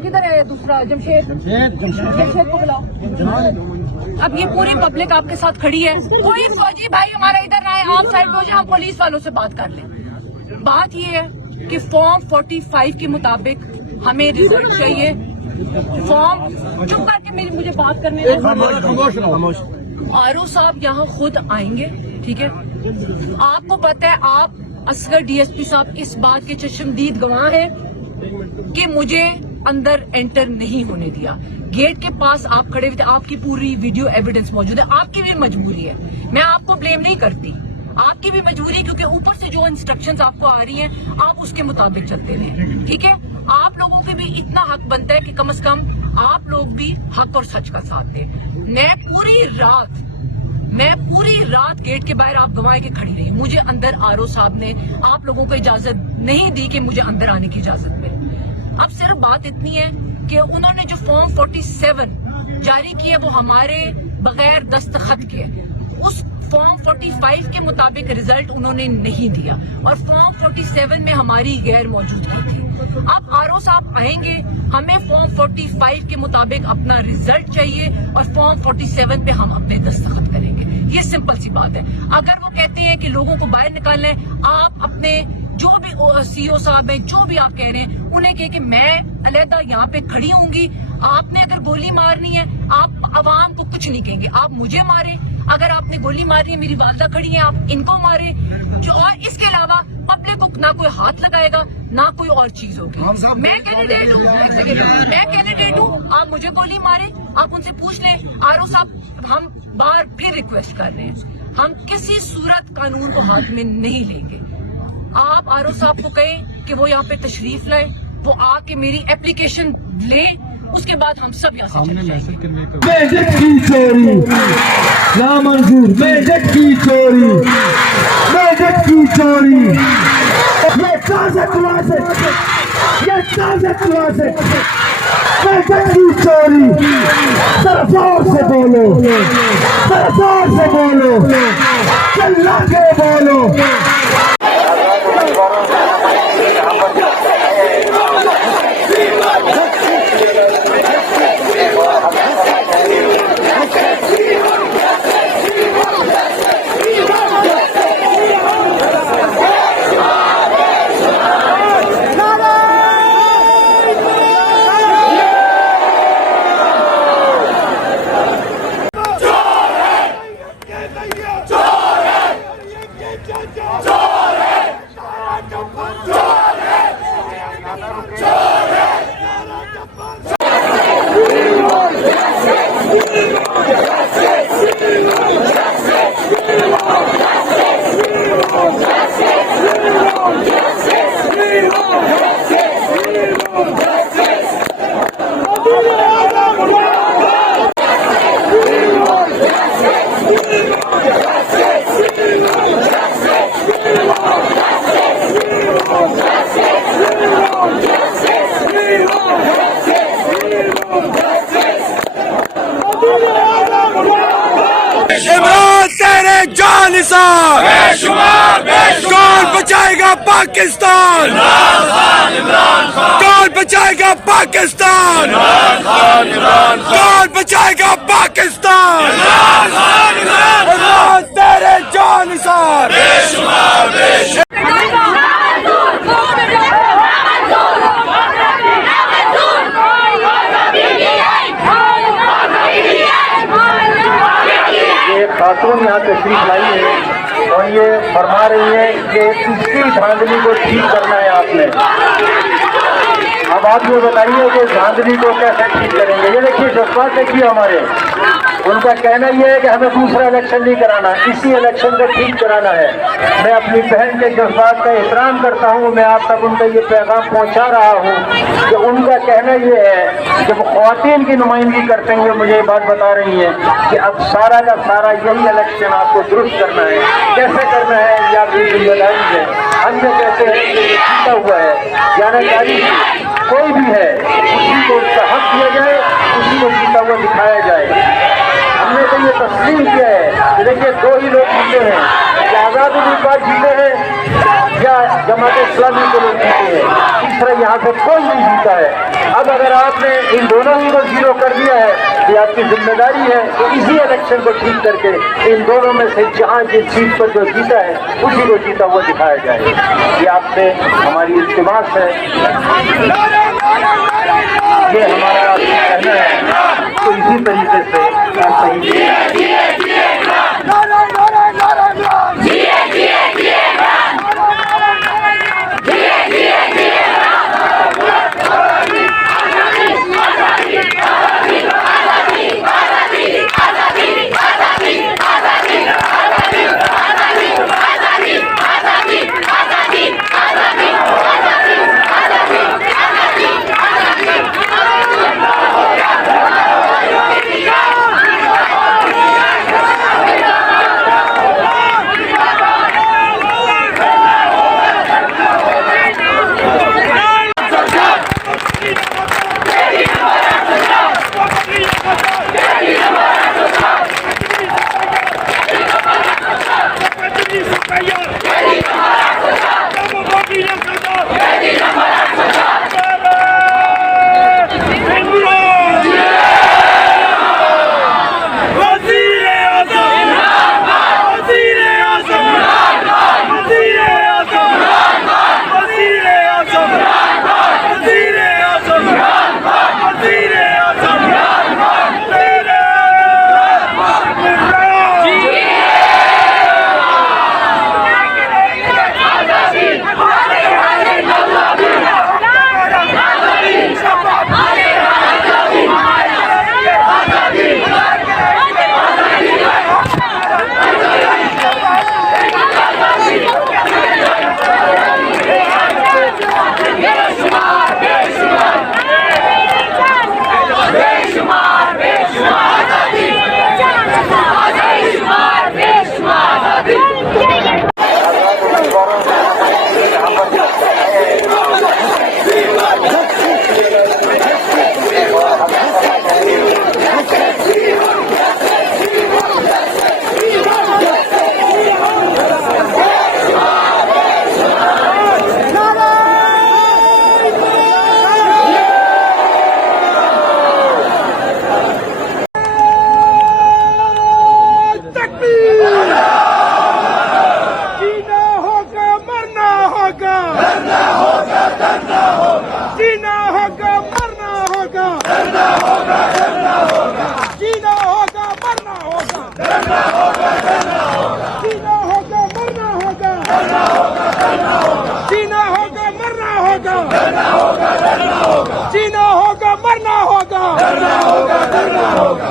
किधर है दूसरा जमशेद को बुलाओ। अब ये पूरी पब्लिक आपके साथ खड़ी है, कोई फौजी भाई हमारा इधर ना आए, आप साइड पे हो जाए, हम पुलिस वालों से बात कर लें। बात ये है कि फॉर्म 45 के मुताबिक हमें रिजल्ट चाहिए। फॉर्म चुप करके मुझे बात करने दो। आरओ साहब यहाँ खुद आएंगे, ठीक है। आपको पता है, आप असगर डीएसपी साहब इस बात के चश्मदीद गवाह हैं कि मुझे अंदर एंटर नहीं होने दिया। गेट के पास आप खड़े हुए थे, आपकी पूरी वीडियो एविडेंस मौजूद है। आपकी भी मजबूरी है, मैं आपको ब्लेम नहीं करती, आपकी भी मजबूरी है, क्योंकि ऊपर से जो इंस्ट्रक्शंस आपको आ रही हैं आप उसके मुताबिक चलते रहे, ठीक है। आप लोगों के भी इतना हक बनता है कि कम से कम आप लोग भी हक और सच का साथ दें। मैं पूरी रात गेट के बाहर आप गवाह के खड़ी रही, मुझे अंदर आरओ साहब ने आप लोगों को इजाजत नहीं दी कि मुझे अंदर आने की इजाजत मिले। अब सिर्फ बात इतनी है कि उन्होंने जो फॉर्म 47 जारी किया वो हमारे बगैर दस्तखत के, उस फॉर्म 45 के मुताबिक रिजल्ट उन्होंने नहीं दिया और फॉर्म 47 में हमारी गैर मौजूदगी थी। अब आरओ साहब आएंगे, हमें फॉर्म 45 के मुताबिक अपना रिजल्ट चाहिए और फॉर्म 47 पे हम अपने दस्तखत करेंगे। ये सिंपल सी बात है। अगर वो कहते हैं कि लोगों को बाहर निकालना है, आप अपने जो भी सीओ साहब है, जो भी आप कह रहे हैं, उन्हें कहे कि मैं अलहदा यहाँ पे खड़ी होंगी। आपने अगर गोली मारनी है, आप आवाम को कुछ नहीं कहेंगे, आप मुझे मारे। अगर आपने गोली मारनी है, मेरी वालदा खड़ी है, आप इनको मारे। जो और इसके अलावा पब्लिक को ना कोई हाथ लगाएगा, ना कोई और चीज होगी। मैं कैंडिडेट हूँ, आप मुझे गोली मारे, आप उनसे पूछ लें। आरओ साहब, हम बार फिर रिक्वेस्ट कर रहे हैं, हम किसी सूरत कानून को हाथ में नहीं लेंगे। आप आरओ साहब को कहें कि वो यहाँ पे तशरीफ लाए, वो आके मेरी एप्लीकेशन ले, उसके बाद हम सब यहाँ से मेजर की चोरी नामंजूर, मेजर की चोरी, मेजर की चोरी, ये ताज़ा खुलासे, ये ताज़ा खुलासे, मेजर की चोरी। जरा जोर से बोलो, जरा जोर से बोलो, चिल्ला के बोलो। इमरान तेरे जानिसार कौन बचाएगा पाकिस्तान, कौन बचाएगा पाकिस्तान, कौन बचाएगा पाकिस्तान। इमरान तेरे जानिसार। खातून यहाँ तशरीफ लाई है और ये फरमा रही है कि इसकी धांधली को ठीक करना है आपने। अब आप ये बताइए कि धांधली को कैसे ठीक करेंगे। ये देखिए जज्बात देखिए हमारे, उनका कहना यह है कि हमें दूसरा इलेक्शन नहीं कराना, इसी इलेक्शन को ठीक कराना है। मैं अपनी बहन के जज्बात का एहतराम करता हूँ, मैं आप तक उनका ये पैगाम पहुँचा रहा हूँ कि उनका कहना यह है कि वो ख्वातीन की नुमाइंदगी करते हुए मुझे ये बात बता रही है कि अब सारा का सारा यही इलेक्शन आपको दुरुस्त करना है। कैसे करना है ये आपकी जिम्मेदारी है। हम ये कहते हैं कि ये जीता हुआ है, जानकारी कोई भी है उसी को उसका हक दिया जाए, उसी को जीता हुआ दिखाया जाए। हमने तो ये तस्लीम किया है कि देखिए दो ही लोग जीते हैं, या आज़ाद उम्मीदवार जीते हैं या जमात इस्लामी के लोग जीते हैं, तीसरा यहाँ से कोई नहीं जीता है। अब अगर आपने इन दोनों ही को जीरो कर दिया है कि आपकी जिम्मेदारी है तो इसी इलेक्शन को ठीक करके इन दोनों में से जहां जिस सीट पर जो जीता है उसी को जीता हुआ दिखाया जाए। ये आपसे हमारी इल्तिमास है, ये हमारा कहना है। तो इसी तरीके से जीना होगा मरना होगा, डरना होगा, डरना होगा।